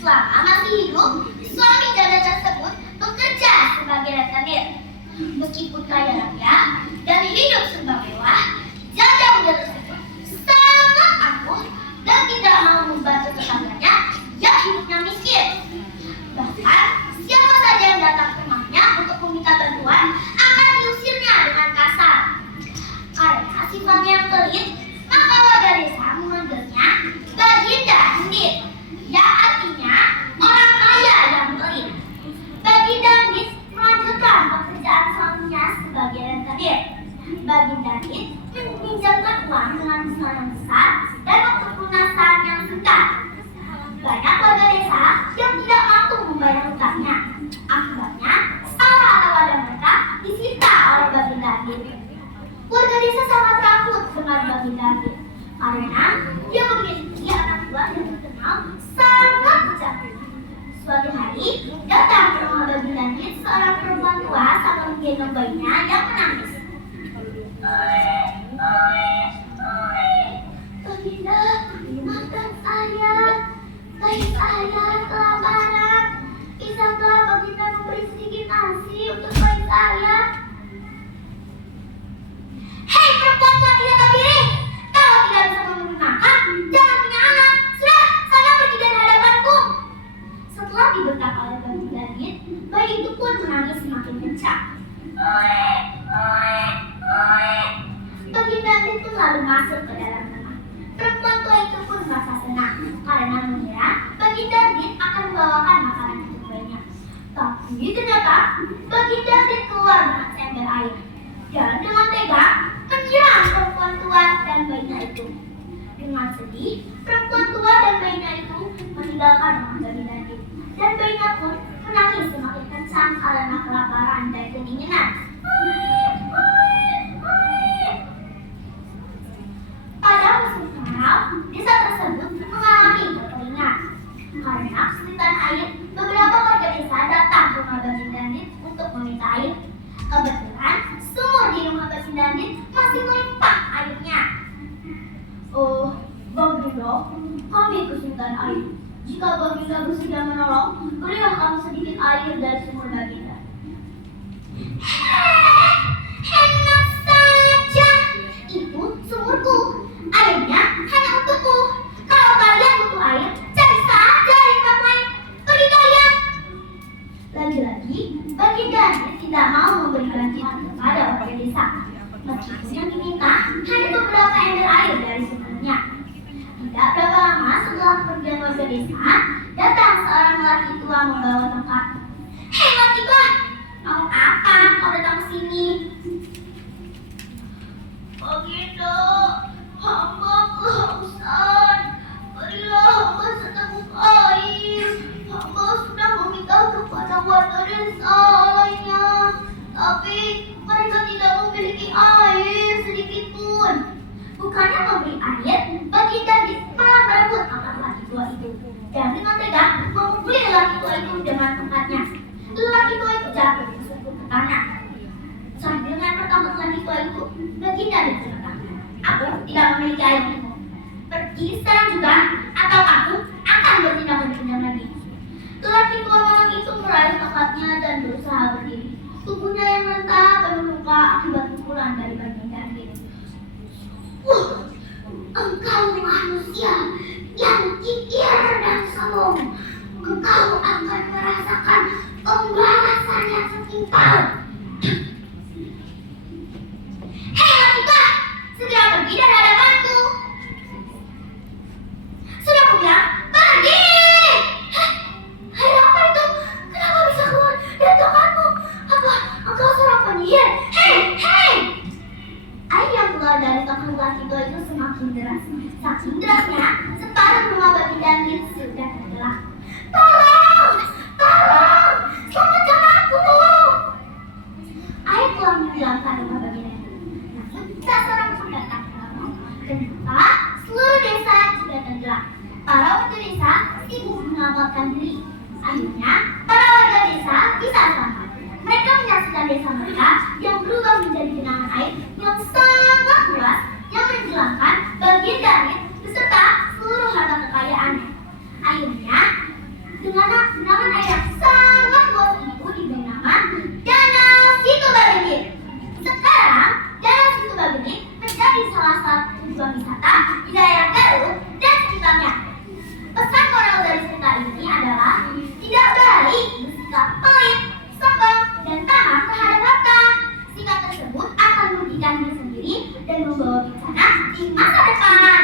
Selama masih hidup, suami janda tersebut bekerja sebagai rentenir. Meskipun kaya raya dan hidup serba mewah, janda muda tersebut sangat angkuh dan tidak mau membantu tetangganya yang hidupnya miskin. Bahkan siapa saja yang datang ke rumahnya untuk meminta bantuan akan diusirnya dengan kasar. Karena sifatnya yang pelit, maka warga desa memanggilnya Baginda Handit, yang artinya orang kaya yang pelit. Baginda Handit melanjutkan pekerjaan suaminya sebagai rentenir. Baginda Handit meminjamkan uang dengan bunga yang besar dan waktu pelunasan yang singkat. Banyak warga desa yang tidak mampu membayar hutangnya. Akibatnya, sawah atau ladang mereka disita oleh Baginda Handit. Warga desa sangat takut dengan Baginda Handit karena dia memiliki anak buah yang terkenal sangat bejat. Suatu hari, datang ke rumah Baginda Handit seorang perempuan tua sambil menggendong bayinya yang menangis. Baginda, maafkan saya. Bayi saya kelaparan. Bisakah Baginda memberi sedikit nasi untuk bayi saya? Hei perempuan tua tidak tahu diri, kalau tidak bisa memberi makan, jangan punya anak. Sudah, sana pergi dari hadapanku. Setelah dibentak oleh Baginda Handit, bayi itu pun menangis semakin kencang. Baginda Handit pun lalu masuk ke dalam rumah. Perempuan tua itu pun merasa senang karena mengira Baginda Handit akan membawakan makanan untuk bayinya. Tapi ternyata Baginda Handit keluar dengan seember air dan dengan tega menyiram perempuan tua dan bayinya itu. Dengan sedih, perempuan tua dan bayinya itu meninggalkan rumah Baginda Handit, dan bayinya pun menangis semakin kencang karena kelaparan dan kedinginan. Pada musim kemarau, desa tersebut mengalami kekeringan. Karena kesulitan air, beberapa warga desa datang ke rumah Baginda Handit untuk meminta air. Kebetulan sumur di rumah Baginda Handit masih melimpah airnya. Oh, Baginda, kami kesulitan air. Jika Baginda bersedia menolong, berilah kami sedikit air dari sumur Baginda. Enak saja, itu sumurku. Airnya hanya untukku. Kalau kalian butuh air, cari saja di tempat lain. Pergi kalian. Lagi-lagi, Baginda Handit tidak mau memberi bantuan kepada warga desa. Meskipun yang diminta hanya beberapa ember air dari sumurnya. Tidak berapa lama setelah pergian warga desa, datang seorang lelaki tua membawa tongkat. Hei lelaki tua, mau apa kau datang ke sini? Baginda, hamba kehausan. Berilah hamba seteguk air. Hamba sudah meminta kepada warga desa lainnya, tapi mereka tidak memiliki air sedikit pun. Bukannya memberi air, Baginda Handit malah berebut akan lelaki tua itu, dan dengan tega memukuli lelaki tua itu dengan tongkatnya. Lelaki tua itu jatuh tersungkur ke tanah. Sambil menempel lelaki tua itu, Baginda Handit berkata, "Aku tidak memiliki air untukmu. Pergi sekarang juga, atau aku akan bertindak lebih kejam lagi." Lelaki tua malang itu meraih tongkatnya dan berusaha berdiri. Tubuhnya yang rentah penuh luka akibat pukulan dari Baginda Handit. Engkau manusia yang kikir dan sombong. Engkau akan merasakan pembalasan yang setimpal. Hei lelaki tua, segera pergi dari hadapanku. Sudah aku bilang, pergi! Hai, apa itu? Kenapa bisa keluar dari tongkatmu? Apa engkau seorang penyihir? Hei! Air yang keluar dari tongkat lelaki tua itu semakin deras. Saking derasnya, separuh rumah Baginda Handit sudah tenggelam. Tolong! di masa depan.